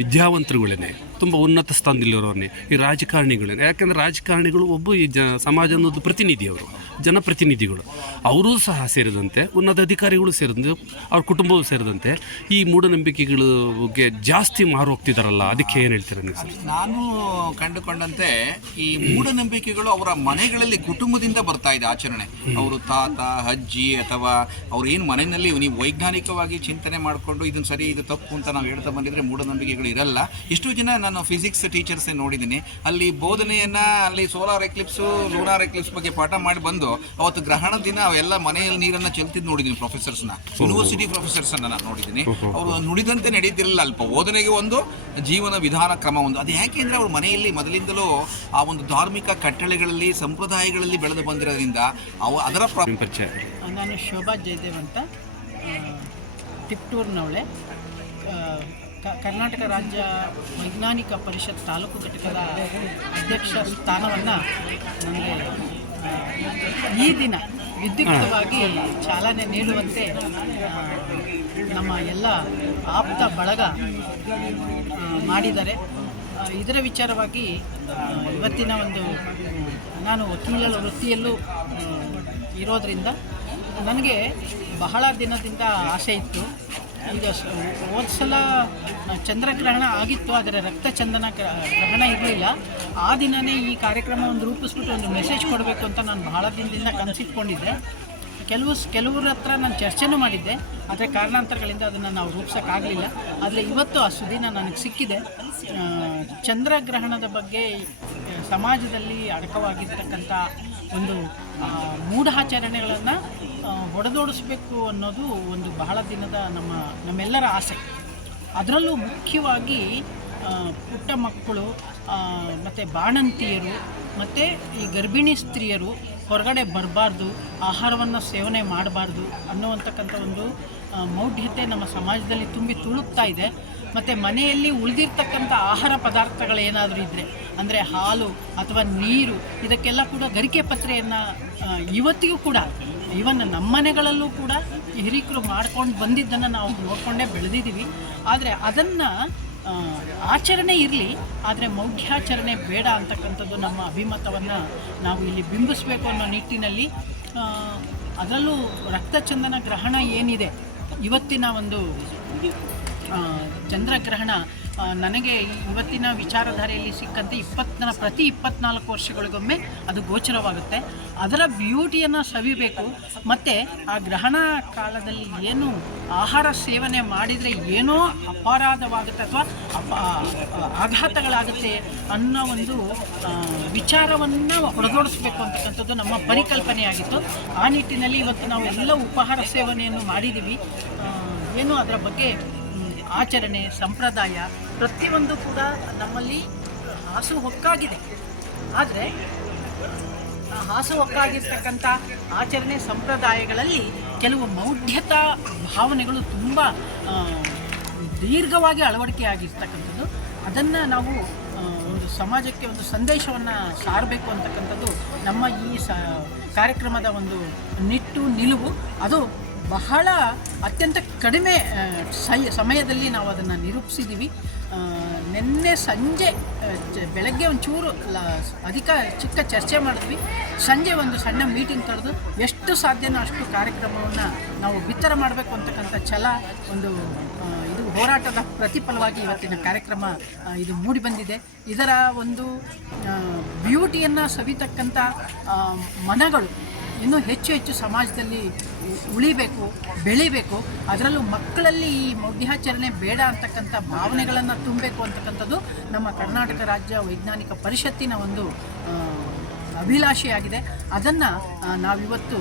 ವಿದ್ಯಾವಂತರುಗಳೇ, ತುಂಬ ಉನ್ನತ ಸ್ಥಾನದಲ್ಲಿರೋರನ್ನೇ ಈ ರಾಜಕಾರಣಿಗಳೇ. ಯಾಕೆಂದರೆ ರಾಜಕಾರಣಿಗಳು ಒಬ್ಬ ಈ ಸಮಾಜ ಅನ್ನೋದು ಪ್ರತಿನಿಧಿಯವರು, ಜನಪ್ರತಿನಿಧಿಗಳು, ಅವರೂ ಸಹ ಸೇರಿದಂತೆ ಉನ್ನತ ಅಧಿಕಾರಿಗಳು ಸೇರಿದಂತೆ ಅವ್ರ ಕುಟುಂಬವೂ ಸೇರಿದಂತೆ ಈ ಮೂಢನಂಬಿಕೆಗಳಿಗೆ ಜಾಸ್ತಿ ಮಾರು ಹೋಗ್ತಿದ್ದಾರಲ್ಲ, ಅದಕ್ಕೆ ಏನು ಹೇಳ್ತೀರಾ ನೀವು ಸರ್? ನಾನು ಕಂಡುಕೊಂಡಂತೆ ಈ ಮೂಢನಂಬಿಕೆಗಳು ಅವರ ಮನೆಗಳಲ್ಲಿ ಕುಟುಂಬದಿಂದ ಬರ್ತಾ ಇದೆ ಆಚರಣೆ. ಅವರು ತಾತ, ಅಜ್ಜಿ ಅಥವಾ ಅವ್ರು ಏನು ಮನೆಯಲ್ಲಿ ನೀವು ವೈಜ್ಞಾನಿಕವಾಗಿ ಚಿಂತನೆ ಮಾಡಿಕೊಂಡು ಇದನ್ನು ಸರಿ ಇದು ತಪ್ಪು ಅಂತ ನಾವು ಹೇಳ್ತಾ ಬಂದಿದ್ರೆ ಮೂಢನಂಬಿಕೆಗಳು ಇರಲ್ಲ. ಎಷ್ಟೋ ಜನ ನಾನು ಫಿಸಿಕ್ಸ್ ಟೀಚರ್ಸೇ ನೋಡಿದ್ದೀನಿ, ಅಲ್ಲಿ ಬೋಧನೆಯನ್ನು ಅಲ್ಲಿ ಸೋಲಾರ್ ಎಕ್ಲಿಪ್ಸು, ಲೂನಾರ್ ಎಕ್ಲಿಪ್ಸ್ ಬಗ್ಗೆ ಪಾಠ ಮಾಡಿ ಬಂದು ಅವತ್ತು ಗ್ರಹಣ ದಿನ ಅವೆಲ್ಲ ಮನೆಯಲ್ಲಿ ನೀರನ್ನು ಚೆಲ್ತಿದ್ದು ನೋಡಿದ್ದೀನಿ. ಪ್ರೊಫೆಸರ್ಸ್ನ, ಯೂನಿವರ್ಸಿಟಿ ಪ್ರೊಫೆಸರ್ಸನ್ನು ನಾನು ನೋಡಿದ್ದೀನಿ. ಅವರು ನುಡಿದಂತೆ ನಡೀತಿರಲಿಲ್ಲ. ಅಲ್ಪ ಬೋಧನೆಗೆ ಒಂದು ಜೀವನ ವಿಧಾನ ಕ್ರಮ ಒಂದು. ಅದು ಯಾಕೆಂದರೆ ಅವ್ರ ಮನೆಯಲ್ಲಿ ಮೊದಲಿಂದಲೂ ಆ ಒಂದು ಧಾರ್ಮಿಕ ಕಟ್ಟಳೆಗಳಲ್ಲಿ, ಸಂಪ್ರದಾಯಗಳಲ್ಲಿ ಬೆಳೆದು ಬಂದಿರೋದ್ರಿಂದ ಅದರ ಪರಿಚಯ. ನಾನು ಶೋಭಾ ಜಯದೇವ್ ಅಂತ, ತಿಪ್ಟೂರಿನವಳೆ. ಕರ್ನಾಟಕ ರಾಜ್ಯ ವೈಜ್ಞಾನಿಕ ಪರಿಷತ್ ತಾಲೂಕು ಘಟಕದ ಅಧ್ಯಕ್ಷ ಸ್ಥಾನವನ್ನು ನನಗೆ ಈ ದಿನ ವಿದ್ಯುಕ್ತವಾಗಿ ಚಾಲನೆ ನೀಡುವಂತೆ ನಮ್ಮ ಎಲ್ಲ ಆಪ್ತ ಬಳಗ ಮಾಡಿದ್ದಾರೆ. ಇದರ ವಿಚಾರವಾಗಿ ಇವತ್ತಿನ ಒಂದು ನಾನು ವಕೀಲರ ವೃತ್ತಿಯಲ್ಲೂ ಇರೋದರಿಂದ ನನಗೆ ಬಹಳ ದಿನದಿಂದ ಆಸೆ ಇತ್ತು. ಈಗ ಹೋದ ಸಲ ಚಂದ್ರಗ್ರಹಣ ಆಗಿತ್ತು, ಆದರೆ ರಕ್ತಚಂದನ ಗ್ರಹಣ ಇರಲಿಲ್ಲ. ಆ ದಿನವೇ ಈ ಕಾರ್ಯಕ್ರಮವನ್ನು ರೂಪಿಸ್ಬಿಟ್ಟು ಒಂದು ಮೆಸೇಜ್ ಕೊಡಬೇಕು ಅಂತ ನಾನು ಬಹಳ ದಿನದಿಂದ ಕನಸಿಟ್ಕೊಂಡಿದ್ದೆ. ಕೆಲವ್ರ ಹತ್ರ ನಾನು ಚರ್ಚೆನೂ ಮಾಡಿದ್ದೆ, ಆದರೆ ಕಾರಣಾಂತರಗಳಿಂದ ಅದನ್ನು ನಾವು ರೂಪಿಸೋಕ್ಕಾಗಲಿಲ್ಲ. ಆದರೆ ಇವತ್ತು ಆ ಸುದಿನ ನನಗೆ ಸಿಕ್ಕಿದೆ. ಚಂದ್ರಗ್ರಹಣದ ಬಗ್ಗೆ ಸಮಾಜದಲ್ಲಿ ಅಡಕವಾಗಿರ್ತಕ್ಕಂಥ ಒಂದು ಮೂಢಾಚರಣೆಗಳನ್ನು ಹೊಡೆದೋಡಿಸ್ಬೇಕು ಅನ್ನೋದು ಒಂದು ಬಹಳ ದಿನದ ನಮ್ಮೆಲ್ಲರ ಆಸೆ. ಅದರಲ್ಲೂ ಮುಖ್ಯವಾಗಿ ಪುಟ್ಟ ಮಕ್ಕಳು ಮತ್ತು ಬಾಣಂತಿಯರು ಮತ್ತು ಈ ಗರ್ಭಿಣಿ ಸ್ತ್ರೀಯರು ಹೊರಗಡೆ ಬರಬಾರ್ದು, ಆಹಾರವನ್ನು ಸೇವನೆ ಮಾಡಬಾರ್ದು ಅನ್ನುವಂತಕ್ಕಂಥ ಒಂದು ಮೌಢ್ಯತೆ ನಮ್ಮ ಸಮಾಜದಲ್ಲಿ ತುಂಬಿ ತುಳುಕ್ತಾ ಇದೆ. ಮತ್ತು ಮನೆಯಲ್ಲಿ ಉಳಿದಿರ್ತಕ್ಕಂಥ ಆಹಾರ ಪದಾರ್ಥಗಳೇನಾದರೂ ಇದ್ದರೆ, ಅಂದರೆ ಹಾಲು ಅಥವಾ ನೀರು, ಇದಕ್ಕೆಲ್ಲ ಕೂಡ ಗರಿಕೆ ಪತ್ರೆಯನ್ನು ಇವತ್ತಿಗೂ ಕೂಡ ಇವನ್ ನಮ್ಮ ಮನೆಗಳಲ್ಲೂ ಕೂಡ ಹಿರಿಕರು ಮಾಡ್ಕೊಂಡು ಬಂದಿದ್ದನ್ನು ನಾವು ನೋಡಿಕೊಂಡೇ ಬೆಳೆದಿದ್ದೀವಿ. ಆದರೆ ಅದನ್ನು ಆಚರಣೆ ಇರಲಿ, ಆದರೆ ಮೌಢ್ಯಾಚರಣೆ ಬೇಡ ಅಂತಕ್ಕಂಥದ್ದು ನಮ್ಮ ಅಭಿಮತವನ್ನು ನಾವು ಇಲ್ಲಿ ಬಿಂಬಿಸಬೇಕು ಅನ್ನೋ ನಿಟ್ಟಿನಲ್ಲಿ, ಅದರಲ್ಲೂ ರಕ್ತಚಂದನ ಗ್ರಹಣ ಏನಿದೆ, ಇವತ್ತಿನ ಒಂದು ಚಂದ್ರಗ್ರಹಣ ನನಗೆ ಇವತ್ತಿನ ವಿಚಾರಧಾರೆಯಲ್ಲಿ ಸಿಕ್ಕಂತೆ ಪ್ರತಿ 24 ವರ್ಷಗಳಿಗೊಮ್ಮೆ ಅದು ಗೋಚರವಾಗುತ್ತೆ. ಅದರ ಬ್ಯೂಟಿಯನ್ನು ಸವಿಬೇಕು. ಮತ್ತು ಆ ಗ್ರಹಣ ಕಾಲದಲ್ಲಿ ಏನು ಆಹಾರ ಸೇವನೆ ಮಾಡಿದರೆ ಏನೋ ಅಪರಾಧವಾಗುತ್ತೆ ಅಥವಾ ಆಘಾತಗಳಾಗುತ್ತೆ ಅನ್ನೋ ಒಂದು ವಿಚಾರವನ್ನು ಹೊರದೋಡಿಸ್ಬೇಕು ಅಂತಕ್ಕಂಥದ್ದು ನಮ್ಮ ಪರಿಕಲ್ಪನೆಯಾಗಿತ್ತು. ಆ ನಿಟ್ಟಿನಲ್ಲಿ ಇವತ್ತು ನಾವು ಎಲ್ಲ ಉಪಹಾರ ಸೇವನೆಯನ್ನು ಮಾಡಿದ್ದೀವಿ. ಏನು ಅದರ ಬಗ್ಗೆ ಆಚರಣೆ, ಸಂಪ್ರದಾಯ ಪ್ರತಿಯೊಂದು ಕೂಡ ನಮ್ಮಲ್ಲಿ ಹಾಸುಹೊಕ್ಕಾಗಿದೆ. ಆದರೆ ಹಾಸುಹೊಕ್ಕಾಗಿರ್ತಕ್ಕಂಥ ಆಚರಣೆ ಸಂಪ್ರದಾಯಗಳಲ್ಲಿ ಕೆಲವು ಮೌಢ್ಯತಾ ಭಾವನೆಗಳು ತುಂಬ ದೀರ್ಘವಾಗಿ ಅಳವಡಿಕೆಯಾಗಿರ್ತಕ್ಕಂಥದ್ದು. ಅದನ್ನು ನಾವು ಒಂದು ಸಮಾಜಕ್ಕೆ ಒಂದು ಸಂದೇಶವನ್ನು ಸಾರಬೇಕು ಅಂತಕ್ಕಂಥದ್ದು ನಮ್ಮ ಈ ಕಾರ್ಯಕ್ರಮದ ಒಂದು ನಿಲುವು. ಅದು ಬಹಳ ಅತ್ಯಂತ ಕಡಿಮೆ ಸಮಯದಲ್ಲಿ ನಾವು ಅದನ್ನು ನಿರೂಪಿಸಿದ್ದೀವಿ. ನಿನ್ನೆ ಸಂಜೆ ಬೆಳಗ್ಗೆ ಒಂಚೂರು ಚಿಕ್ಕ ಚರ್ಚೆ ಮಾಡಿದ್ವಿ. ಸಂಜೆ ಒಂದು ಸಣ್ಣ ಮೀಟಿಂಗ್ ಕರೆದು ಎಷ್ಟು ಸಾಧ್ಯನೋ ಅಷ್ಟು ಕಾರ್ಯಕ್ರಮವನ್ನು ನಾವು ಬಿತ್ತರ ಮಾಡಬೇಕು ಅಂತಕ್ಕಂಥ ಛಲ, ಒಂದು ಇದು ಹೋರಾಟದ ಪ್ರತಿಫಲವಾಗಿ ಇವತ್ತಿನ ಕಾರ್ಯಕ್ರಮ ಇದು ಮೂಡಿಬಂದಿದೆ. ಇದರ ಒಂದು ಬ್ಯೂಟಿಯನ್ನು ಸವಿತಕ್ಕಂಥ ಮನಗಳು ಇನ್ನೂ ಹೆಚ್ಚು ಸಮಾಜದಲ್ಲಿ ಉಳಿಬೇಕು, ಬೆಳಿಬೇಕು. ಅದರಲ್ಲೂ ಮಕ್ಕಳಲ್ಲಿ ಈ ಮೌಢ್ಯಾಚರಣೆ ಬೇಡ ಅಂತಕ್ಕಂಥ ಭಾವನೆಗಳನ್ನು ತುಂಬಬೇಕು ಅಂತಕ್ಕಂಥದ್ದು ನಮ್ಮ ಕರ್ನಾಟಕ ರಾಜ್ಯ ವೈಜ್ಞಾನಿಕ ಪರಿಷತ್ತಿನ ಒಂದು ಅಭಿಲಾಷೆಯಾಗಿದೆ. ಅದನ್ನು ನಾವಿವತ್ತು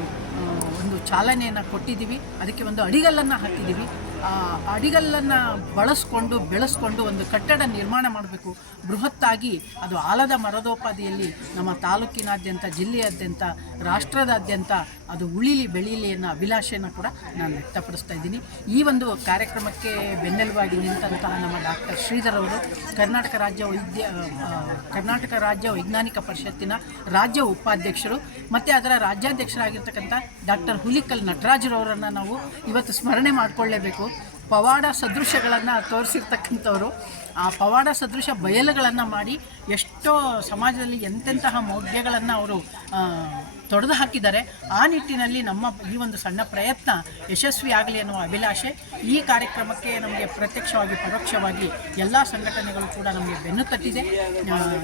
ಒಂದು ಚಾಲನೆಯನ್ನು ಕೊಟ್ಟಿದ್ದೀವಿ. ಅದಕ್ಕೆ ಒಂದು ಅಡಿಗಲ್ಲನ್ನು ಹಾಕಿದ್ದೀವಿ. ಆ ಅಡಿಗಲ್ಲನ್ನು ಬೆಳೆಸ್ಕೊಂಡು ಒಂದು ಕಟ್ಟಡ ನಿರ್ಮಾಣ ಮಾಡಬೇಕು ಬೃಹತ್ತಾಗಿ. ಅದು ಆಲದ ಮರದೋಪಾದಿಯಲ್ಲಿ ನಮ್ಮ ತಾಲೂಕಿನಾದ್ಯಂತ, ಜಿಲ್ಲೆಯಾದ್ಯಂತ, ರಾಷ್ಟ್ರದಾದ್ಯಂತ ಅದು ಉಳಿಲಿ ಬೆಳೀಲಿ ಅನ್ನೋ ಅಭಿಲಾಷೆಯನ್ನು ಕೂಡ ನಾನು ವ್ಯಕ್ತಪಡಿಸ್ತಾ ಇದ್ದೀನಿ. ಈ ಒಂದು ಕಾರ್ಯಕ್ರಮಕ್ಕೆ ಬೆನ್ನೆಲುಬಾಗಿ ನಿಂತಹ ನಮ್ಮ ಡಾಕ್ಟರ್ ಶ್ರೀಧರ್ ಅವರು ಕರ್ನಾಟಕ ರಾಜ್ಯ ವೈಜ್ಞಾನಿಕ ಪರಿಷತ್ತಿನ ರಾಜ್ಯ ಉಪಾಧ್ಯಕ್ಷರು ಮತ್ತು ಅದರ ರಾಜ್ಯಾಧ್ಯಕ್ಷರಾಗಿರ್ತಕ್ಕಂಥ ಡಾಕ್ಟರ್ ಹುಲಿಕಲ್ ನಟರಾಜರವರನ್ನು ನಾವು ಇವತ್ತು ಸ್ಮರಣೆ ಮಾಡಿಕೊಳ್ಳೇಬೇಕು. ಪವಾಡ ಸದೃಶ್ಯಗಳನ್ನು ತೋರಿಸಿರ್ತಕ್ಕಂಥವ್ರು. ಆ ಪವಾಡ ಸದೃಶ ಬಯಲುಗಳನ್ನು ಮಾಡಿ ಎಷ್ಟೋ ಸಮಾಜದಲ್ಲಿ ಎಂತೆಂತಹ ಮೌಢ್ಯಗಳನ್ನು ಅವರು ತೊಡೆದು ಹಾಕಿದ್ದಾರೆ. ಆ ನಿಟ್ಟಿನಲ್ಲಿ ನಮ್ಮ ಈ ಒಂದು ಸಣ್ಣ ಪ್ರಯತ್ನ ಯಶಸ್ವಿಯಾಗಲಿ ಅನ್ನುವ ಅಭಿಲಾಷೆ. ಈ ಕಾರ್ಯಕ್ರಮಕ್ಕೆ ನಮಗೆ ಪ್ರತ್ಯಕ್ಷವಾಗಿ ಪರೋಕ್ಷವಾಗಿ ಎಲ್ಲ ಸಂಘಟನೆಗಳು ಕೂಡ ನಮಗೆ ಬೆನ್ನು ತಟ್ಟಿದೆ.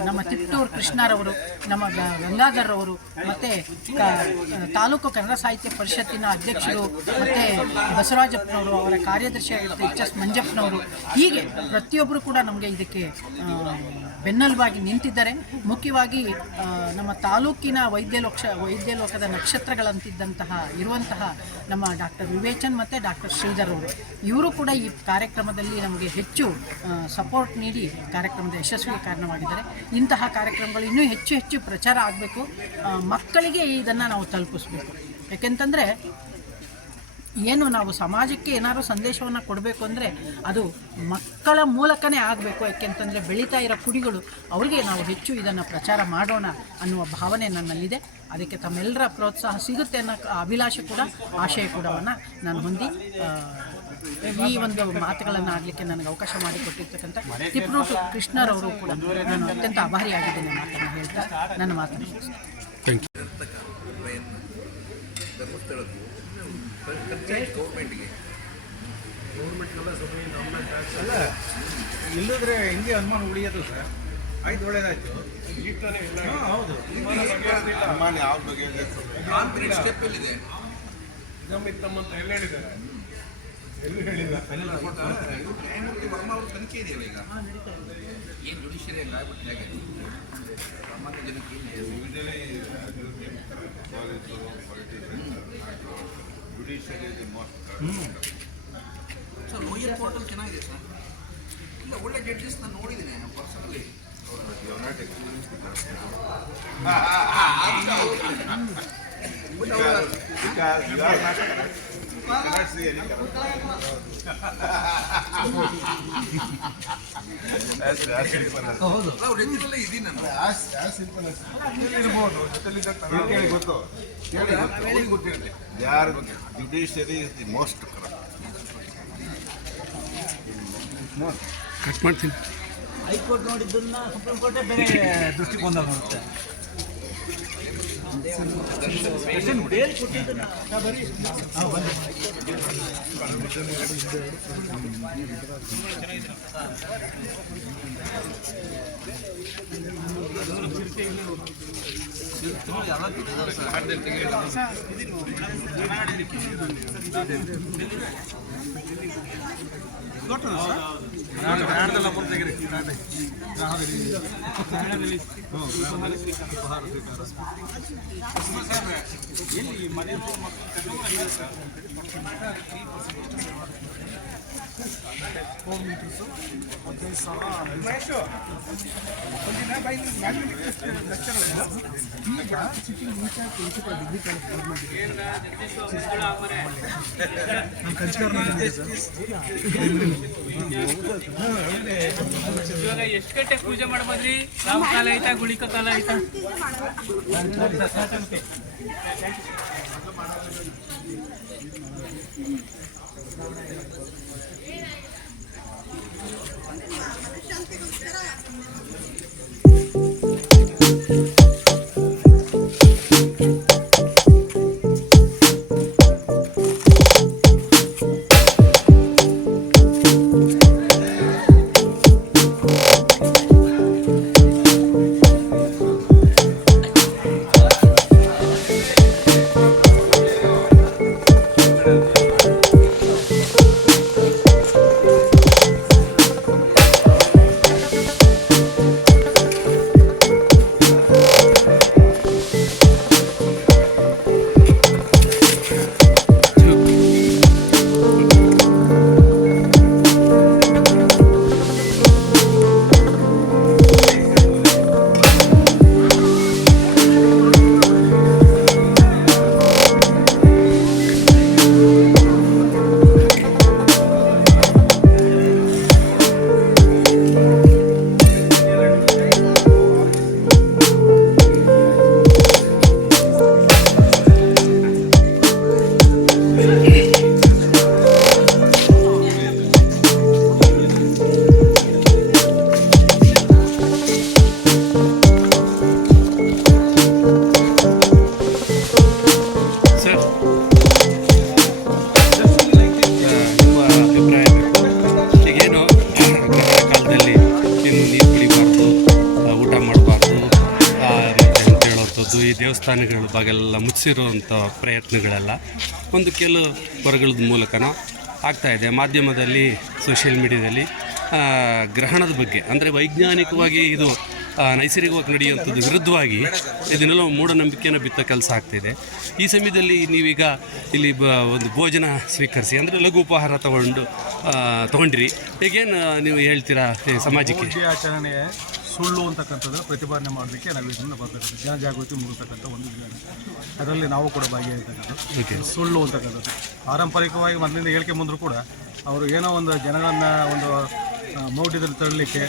ನಮ್ಮ ತಿಪ್ಟೂರು ಕೃಷ್ಣರವರು, ನಮ್ಮ ಗಂಗಾಧರ್ರವರು, ಮತ್ತು ತಾಲೂಕು ಕನ್ನಡ ಸಾಹಿತ್ಯ ಪರಿಷತ್ತಿನ ಅಧ್ಯಕ್ಷರು, ಮತ್ತು ಬಸವರಾಜಪ್ಪನವರು, ಅವರ ಕಾರ್ಯದರ್ಶಿಯಾಗಿರ್ತ HS ಮಂಜಪ್ಪನವರು, ಹೀಗೆ ಪ್ರತಿಯೊಬ್ಬರು ಕೂಡ ನಮಗೆ ಇದಕ್ಕೆ ಬೆನ್ನೆಲುಬಾಗಿ ನಿಂತಿದ್ದಾರೆ. ಮುಖ್ಯವಾಗಿ ನಮ್ಮ ತಾಲೂಕಿನ ವೈದ್ಯಲೋಕದ ನಕ್ಷತ್ರಗಳಂತಿದ್ದಂತಹ ಇರುವಂತಹ ನಮ್ಮ ಡಾಕ್ಟರ್ ವಿವೇಚನ್ ಮತ್ತು ಡಾಕ್ಟರ್ ಶ್ರೀಧರ್ ಅವರು, ಇವರು ಕೂಡ ಈ ಕಾರ್ಯಕ್ರಮದಲ್ಲಿ ನಮಗೆ ಹೆಚ್ಚು ಸಪೋರ್ಟ್ ನೀಡಿ ಕಾರ್ಯಕ್ರಮದ ಯಶಸ್ವಿಗೆ ಕಾರಣವಾಗಿದ್ದಾರೆ. ಇಂತಹ ಕಾರ್ಯಕ್ರಮಗಳು ಇನ್ನೂ ಹೆಚ್ಚು ಪ್ರಚಾರ ಆಗಬೇಕು. ಮಕ್ಕಳಿಗೆ ಇದನ್ನು ನಾವು ತಲುಪಿಸ್ಬೇಕು. ಯಾಕೆಂತಂದರೆ ಏನು ನಾವು ಸಮಾಜಕ್ಕೆ ಏನಾದರೂ ಸಂದೇಶವನ್ನು ಕೊಡಬೇಕು ಅಂದರೆ ಅದು ಮಕ್ಕಳ ಮೂಲಕನೇ ಆಗಬೇಕು. ಯಾಕೆಂತಂದರೆ ಬೆಳೀತಾ ಇರೋ ಕುಡಿಗಳು ಅವ್ರಿಗೆ ನಾವು ಹೆಚ್ಚು ಇದನ್ನು ಪ್ರಚಾರ ಮಾಡೋಣ ಅನ್ನುವ ಭಾವನೆ ನನ್ನಲ್ಲಿದೆ. ಅದಕ್ಕೆ ತಮ್ಮೆಲ್ಲರ ಪ್ರೋತ್ಸಾಹ ಸಿಗುತ್ತೆ ಅನ್ನೋ ಅಭಿಲಾಷೆ ಕೂಡ ಆಶಯ ಕೂಡವನ್ನು ನಾನು ಹೊಂದಿ ಈ ಒಂದು ಮಾತುಗಳನ್ನು ಆಡಲಿಕ್ಕೆ ನನಗೆ ಅವಕಾಶ ಮಾಡಿಕೊಟ್ಟಿರ್ತಕ್ಕಂಥ ತಿಪ್ರೂಟು ಕೃಷ್ಣರವರು ಕೂಡ ನಾನು ಅತ್ಯಂತ ಆಭಾರಿಯಾಗಿದ್ದೇನೆ ಮಾತನ್ನು ಹೇಳ್ತಾ ನನ್ನ ಮಾತನ್ನು ಥ್ಯಾಂಕ್ ಯು. ಇಲ್ಲದ್ರೆ ಹಿಂಗೆ ಅನುಮಾನ ಉಳಿಯೋದು ಸರ್. ಆಯ್ತು, ಒಳ್ಳೇದಾಯ್ತು. ಹೌದು, ತನಿಖೆ ಇದೆಯಲ್ಲ ಈಗ ಏನು ಜುಡಿಷಿಯರಿ ಎಲ್ಲ ಆಗ್ಬಿಟ್ಟು ಹೇಗೆ ಸಾಮಾನ್ಯ ಜನಕ್ಕೆ ಸರ್ ಲೋಯರ್ ಕೋರ್ಟಲ್ಲಿ ಚೆನ್ನಾಗಿದೆ ಸರ್. ಇಲ್ಲ ಒಳ್ಳೆ ಜಡ್ಜಸ್ ನಾನು ನೋಡಿದ್ದೀನಿ ಪರ್ಸನಲಿ. ಯಾರ ಬಗ್ಗೆ judiciary is the most cut ಮಾಡ್ತೀನಿ. ಹೈಕೋರ್ಟ್ ನೋಡಿದ್ದನ್ನ ಸುಪ್ರೀಂ ಕೋರ್ಟೇ ಬೇರೆ ದೃಷ್ಟಿಕೋನ ನೋಡುತ್ತೆ. ಬೇಲ್ ಕೊಟ್ಟಿದ್ದನ್ನ ಎಷ್ಟು ಗಂಟೆ ಪೂಜೆ ಮಾಡ್ಬೋದ್ರಿ? ಯಾವ ಕಾಲ ಆಯ್ತಾ ಗುಳಿಕ ಕಾಲ ಆಯ್ತಾ? ಈ ದೇವಸ್ಥಾನಗಳ ಬಾಗೆಲ್ಲ ಮುಚ್ಚಿರುವಂಥ ಪ್ರಯತ್ನಗಳೆಲ್ಲ ಒಂದು ಕೆಲವು ಹೊರಗಳದ ಮೂಲಕನೋ ಆಗ್ತಾಯಿದೆ. ಮಾಧ್ಯಮದಲ್ಲಿ, ಸೋಷಿಯಲ್ ಮೀಡಿಯಾದಲ್ಲಿ ಗ್ರಹಣದ ಬಗ್ಗೆ ಅಂದರೆ ವೈಜ್ಞಾನಿಕವಾಗಿ ಇದು ನೈಸರ್ಗಿಕವಾಗಿ ನಡೆಯುವಂಥದ್ದು ವಿರುದ್ಧವಾಗಿ ಇದನ್ನೆಲ್ಲ ಮೂಢನಂಬಿಕೆಯನ್ನು ಬಿತ್ತ ಕೆಲಸ ಆಗ್ತಿದೆ. ಈ ಸಮಯದಲ್ಲಿ ನೀವೀಗ ಇಲ್ಲಿ ಒಂದು ಭೋಜನ ಸ್ವೀಕರಿಸಿ ಅಂದರೆ ಲಘು ಉಪಹಾರ ತೊಗೊಂಡಿರಿ, ಈಗೇನು ನೀವು ಹೇಳ್ತೀರಾ ಸಮಾಜಕ್ಕೆ? ಆಚರಣೆ ಸುಳ್ಳು ಅಂತಕ್ಕಂಥದ್ದನ್ನು ಪ್ರತಿಪಾದನೆ ಮಾಡೋದಕ್ಕೆ ನಾವು ಇದನ್ನು ಬರ್ತಕ್ಕಂಥ ಜನಜಾಗೃತಿ ಮೂಡಿಸ್ತಕ್ಕಂಥ ಒಂದು ವಿಧಾನ. ಅದರಲ್ಲಿ ನಾವು ಕೂಡ ಭಾಗಿಯಾಗಿರ್ತಕ್ಕಂಥದ್ದು ಸುಳ್ಳು ಅಂತಕ್ಕಂಥದ್ದು. ಪಾರಂಪರಿಕವಾಗಿ ಮೊದಲಿಂದ ಹೇಳಿಕೆ ಬಂದರೂ ಕೂಡ ಅವರು ಏನೋ ಒಂದು ಜನಗಳನ್ನು ಒಂದು ಮೌಢ್ಯದಲ್ಲಿ ತರಲಿಕ್ಕೆ,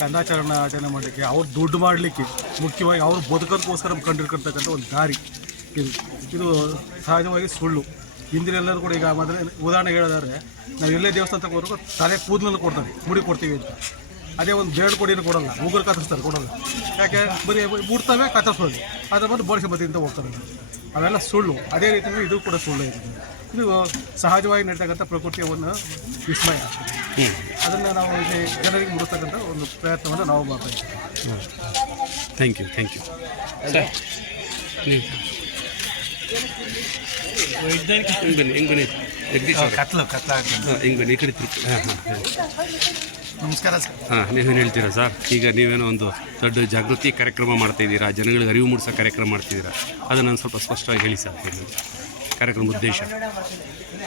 ಕಂದಾಚಾರಣ ಆಚರಣೆ ಮಾಡಲಿಕ್ಕೆ, ಅವ್ರು ದುಡ್ಡು ಮಾಡಲಿಕ್ಕೆ, ಮುಖ್ಯವಾಗಿ ಅವ್ರು ಬದುಕೋದಕ್ಕೋಸ್ಕರ ಕಂಡಿರ್ತಕ್ಕಂಥ ಒಂದು ದಾರಿ ಇದು ಸಹಜವಾಗಿ ಸುಳ್ಳು. ಹಿಂದಿನೆಲ್ಲರೂ ಕೂಡ ಈಗ ಮೊದಲೇ ಉದಾಹರಣೆ ಹೇಳೋದಾದ್ರೆ, ನಾವು ಎಲ್ಲೇ ದೇವಸ್ಥಾನಕ್ಕೆ ಹೋದ್ರೂ ತಲೆ ಕೂದಲನ್ನು ಕೊಡ್ತಾರೆ, ಮುಡಿ ಕೊಡ್ತೀವಿ ಅಂತ. ಅದೇ ಒಂದು ಬೇಡ ಕೊಡಿನೂ ಕೊಡೋಲ್ಲ, ಉಗುರು ಕತ್ತರಿಸ್ತಾರೆ, ಕೊಡೋಲ್ಲ. ಯಾಕೆ ಬರೀ ಮುಡ್ತವೆ, ಕತ್ತರಿಸೋದು, ಅದ್ರ ಬಂದು ಬಳಸಿ ಬತ್ತಿಂತ ಹೋಗ್ತಾರೆ. ಅವೆಲ್ಲ ಸುಳ್ಳು. ಅದೇ ರೀತಿ ಇದು ಕೂಡ ಸುಳ್ಳು ಇರ್ತದೆ. ಇದು ಸಹಜವಾಗಿ ನಡೀತಕ್ಕಂಥ ಪ್ರಕೃತಿಯ ಒಂದು ವಿಸ್ಮಯ. ಅದನ್ನು ನಾವು ಇಲ್ಲಿ ಜನರಿಗೆ ಮುಡಿಸ್ತಕ್ಕಂಥ ಒಂದು ಪ್ರಯತ್ನವನ್ನು ನಾವು ಮಾಡ್ತಾ ಇದ್ದೀವಿ. Thank you sir. ನೀವು ಹೆಂಗೆ ಬನ್ನಿ ಜಗದೀಶ್ ಹೆಂಗೆ ಬನ್ನಿ ಈ ಕಡೆ ನಮಸ್ಕಾರ ಸರ್. ನೀವೇನು ಹೇಳ್ತೀರಾ ಸರ್? ಈಗ ನೀವೇನೋ ಒಂದು ದೊಡ್ಡ ಜಾಗೃತಿ ಕಾರ್ಯಕ್ರಮ ಮಾಡ್ತಾಯಿದ್ದೀರಾ, ಜನಗಳಿಗೆ ಅರಿವು ಮೂಡಿಸೋ ಕಾರ್ಯಕ್ರಮ ಮಾಡ್ತಿದ್ದೀರಾ, ಅದನ್ನು ನಾನು ಸ್ವಲ್ಪ ಸ್ಪಷ್ಟವಾಗಿ ಹೇಳಿ ಸರ್. ಕಾರ್ಯಕ್ರಮದ ಉದ್ದೇಶ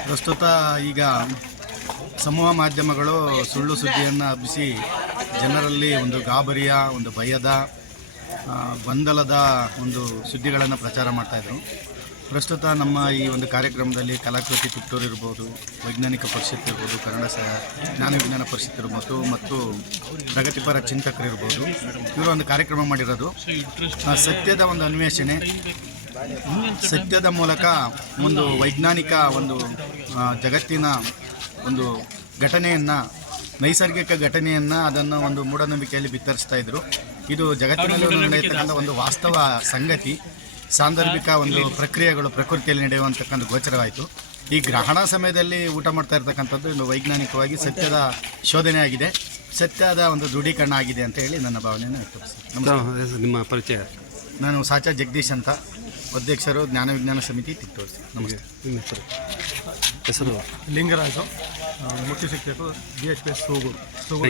ಪ್ರಸ್ತುತ ಈಗ ಸಮೂಹ ಮಾಧ್ಯಮಗಳು ಸುಳ್ಳು ಸುದ್ದಿಯನ್ನು ಹಬ್ಬಿಸಿ ಜನರಲ್ಲಿ ಒಂದು ಗಾಬರಿಯ, ಒಂದು ಭಯದ, ಗೊಂದಲದ ಒಂದು ಸುದ್ದಿಗಳನ್ನು ಪ್ರಚಾರ ಮಾಡ್ತಾಯಿದ್ರು. ಪ್ರಸ್ತುತ ನಮ್ಮ ಈ ಒಂದು ಕಾರ್ಯಕ್ರಮದಲ್ಲಿ ಕಲಾಕೃತಿ ತಿಪ್ಟೂರು ಇರ್ಬೋದು, ವೈಜ್ಞಾನಿಕ ಪರಿಷತ್ ಇರ್ಬೋದು, ಕನ್ನಡ ಜ್ಞಾನ ವಿಜ್ಞಾನ ಪರಿಷತ್ ಇರ್ಬೋದು ಮತ್ತು ಪ್ರಗತಿಪರ ಚಿಂತಕರಿರ್ಬೋದು, ಇವರು ಒಂದು ಕಾರ್ಯಕ್ರಮ ಮಾಡಿರೋದು ಸತ್ಯದ ಒಂದು ಅನ್ವೇಷಣೆ, ಸತ್ಯದ ಮೂಲಕ ಒಂದು ವೈಜ್ಞಾನಿಕ ಒಂದು ಜಗತ್ತಿನ ಒಂದು ಘಟನೆಯನ್ನು, ನೈಸರ್ಗಿಕ ಘಟನೆಯನ್ನು ಅದನ್ನು ಒಂದು ಮೂಢನಂಬಿಕೆಯಲ್ಲಿ ಬಿತ್ತರಿಸ್ತಾ ಇದ್ದರು. ಇದು ಜಗತ್ತಿನಲ್ಲಿ ನಡೆಯತಕ್ಕಂಥ ಒಂದು ವಾಸ್ತವ ಸಂಗತಿ, ಸಾಂದರ್ಭಿಕ ಒಂದು ಪ್ರಕ್ರಿಯೆಗಳು ಪ್ರಕೃತಿಯಲ್ಲಿ ನಡೆಯುವಂತಕ್ಕಂಥ ಗೋಚರವಾಯಿತು. ಈ ಗ್ರಹಣ ಸಮಯದಲ್ಲಿ ಊಟ ಮಾಡ್ತಾ ಇರ್ತಕ್ಕಂಥದ್ದು ಇನ್ನು ವೈಜ್ಞಾನಿಕವಾಗಿ ಸತ್ಯದ ಶೋಧನೆ ಆಗಿದೆ, ಸತ್ಯದ ಒಂದು ದೃಢೀಕರಣ ಆಗಿದೆ ಅಂತ ಹೇಳಿ ನನ್ನ ಭಾವನೆಯನ್ನು ವ್ಯಕ್ತಪಡಿಸ್ತೀನಿ. ನಿಮ್ಮ ಪರಿಚಯ? ನಾನು ಸಾಚಾ ಜಗದೀಶ್ ಅಂತ, ಅಧ್ಯಕ್ಷರು ಜ್ಞಾನ ವಿಜ್ಞಾನ ಸಮಿತಿ ತಿಟ್ಟೂರು. ನಮಸ್ತೆ. ನಿಮ್ಮ ಹೆಸರು? ಲಿಂಗರಾಜು, ಮುಖ್ಯ ಶಿಕ್ಷಕರು BHPS ಸೂಗೂರು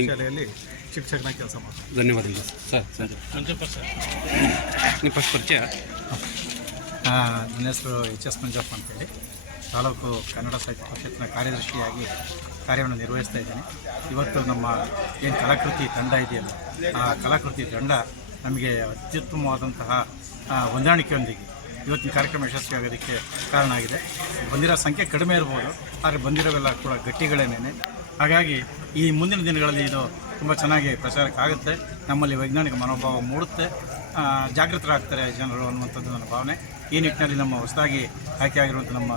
ಶಾಲೆಯಲ್ಲಿ ಶಿಕ್ಷಕನ ಕೆಲಸ ಮಾಡ್ತಾರೆ. ಧನ್ಯವಾದಗಳು ಸರ್. ನಿಮ್ಮ ಫಸ್ಟ್ ಪರಿಚಯ? ನನ್ನ ಹೆಸರು HS ಮಂಜಪ್ಪ ಅಂತೇಳಿ, ತಾಲೂಕು ಕನ್ನಡ ಸಾಹಿತ್ಯ ಪರಿಷತ್ನ ಕಾರ್ಯದರ್ಶಿಯಾಗಿ ಕಾರ್ಯವನ್ನು ನಿರ್ವಹಿಸ್ತಾ ಇದ್ದೇನೆ. ಇವತ್ತು ನಮ್ಮ ಏನು ಕಲಾಕೃತಿ ತಂಡ ಇದೆಯಲ್ಲ, ಆ ಕಲಾಕೃತಿ ತಂಡ ನಮಗೆ ಅತ್ಯುತ್ತಮವಾದಂತಹ ಹೊಂದಾಣಿಕೆಯೊಂದಿಗೆ ಇವತ್ತಿನ ಕಾರ್ಯಕ್ರಮ ಯಶಸ್ವಿಯಾಗೋದಕ್ಕೆ ಕಾರಣ ಆಗಿದೆ. ಬಂದಿರೋ ಸಂಖ್ಯೆ ಕಡಿಮೆ ಇರ್ಬೋದು, ಆದರೆ ಬಂದಿರೋವೆಲ್ಲ ಕೂಡ ಗಟ್ಟಿಗಳೇನೇನೆ. ಹಾಗಾಗಿ ಈ ಮುಂದಿನ ದಿನಗಳಲ್ಲಿ ಇದು ತುಂಬ ಚೆನ್ನಾಗಿ ಪ್ರಚಾರಕ್ಕಾಗುತ್ತೆ, ನಮ್ಮಲ್ಲಿ ವೈಜ್ಞಾನಿಕ ಮನೋಭಾವ ಮೂಡುತ್ತೆ, ಜಾಗೃತರಾಗ್ತಾರೆ ಜನರು ಅನ್ನುವಂಥದ್ದು ನನ್ನ ಭಾವನೆ. ಈ ನಿಟ್ಟಿನಲ್ಲಿ ನಮ್ಮ ಹೊಸದಾಗಿ ಆಯ್ಕೆಯಾಗಿರುವಂಥ ನಮ್ಮ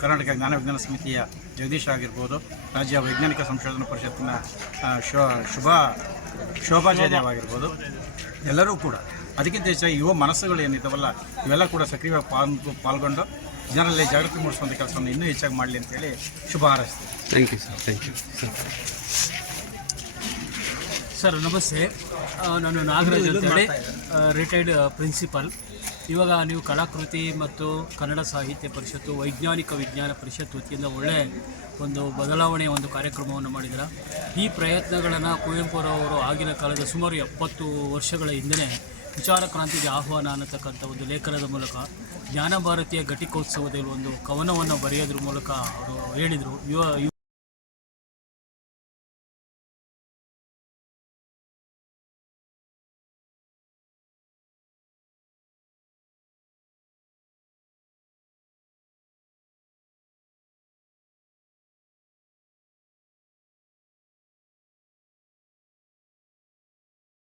ಕರ್ನಾಟಕ ಜ್ಞಾನ ವಿಜ್ಞಾನ ಸಮಿತಿಯ ಜಗದೀಶ್ ಆಗಿರ್ಬೋದು, ರಾಜ್ಯ ವೈಜ್ಞಾನಿಕ ಸಂಶೋಧನಾ ಪರಿಷತ್ತಿನ ಶೋಭಾ ಜಯದೇವ್ ಆಗಿರ್ಬೋದು, ಎಲ್ಲರೂ ಕೂಡ ಅದಕ್ಕಿಂತ ಹೆಚ್ಚಾಗಿ ಯುವ ಮನಸ್ಸುಗಳು ಏನಿದ್ದಾವಲ್ಲ ಇವೆಲ್ಲ ಕೂಡ ಸಕ್ರಿಯವಾಗಿ ಪಾಲ್ಗೊಂಡು ಜನರಲ್ಲಿ ಜಾಗೃತಿ ಮೂಡಿಸುವಂಥ ಕೆಲಸವನ್ನು ಇನ್ನೂ ಹೆಚ್ಚಾಗಿ ಮಾಡಲಿ ಅಂತೇಳಿ ಶುಭ ಹಾರೈಸ್ತೀನಿ. Thank you sir. Thank you sir. Sir ನಮಸ್ತೆ, ನಾನು ನಾಗರಾಜ್ ಅಂತೇಳಿ, ರಿಟೈರ್ಡ್ ಪ್ರಿನ್ಸಿಪಲ್. ಇವಾಗ ನೀವು ಕಲಾಕೃತಿ ಮತ್ತು ಕನ್ನಡ ಸಾಹಿತ್ಯ ಪರಿಷತ್ತು, ವೈಜ್ಞಾನಿಕ ವಿಜ್ಞಾನ ಪರಿಷತ್ ವತಿಯಿಂದ ಒಳ್ಳೆ ಒಂದು ಬದಲಾವಣೆಯ ಒಂದು ಕಾರ್ಯಕ್ರಮವನ್ನು ಮಾಡಿದ್ದಾರೆ. ಈ ಪ್ರಯತ್ನಗಳನ್ನು ಕುವೆಂಪುರವರು ಆಗಿನ ಕಾಲದ ಸುಮಾರು 70 ವರ್ಷಗಳ ಹಿಂದೆ ವಿಚಾರ ಕ್ರಾಂತಿಗೆ ಆಹ್ವಾನ ಅನ್ನತಕ್ಕಂಥ ಒಂದು ಲೇಖನದ ಮೂಲಕ ಜ್ಞಾನ ಭಾರತೀಯ ಘಟಿಕೋತ್ಸವದಲ್ಲಿ ಒಂದು ಕವನವನ್ನು ಬರೆಯೋದ್ರ ಮೂಲಕ ಅವರು ಹೇಳಿದರು. ಯುವ